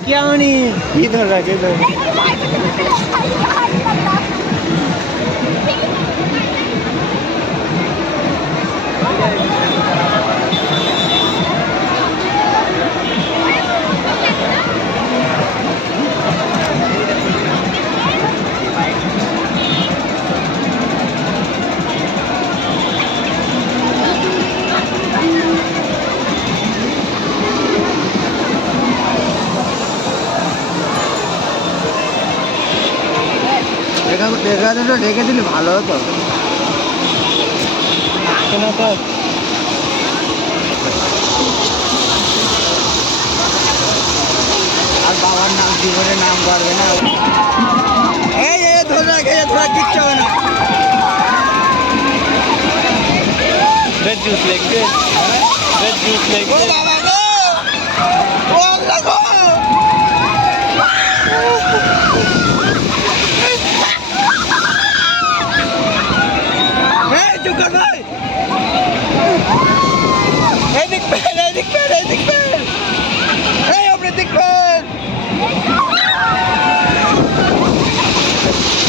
ક્યાવણી કીધું કીધું ঢাকা ঢেকা দিলে ভালো হতো। তো। আর বাবার নাম জীবনে নাম পারবে না। এই ধরে রাখ এই ধরে কিচ্ছু হবে না। জুস লাগবে। জুস লাগবে।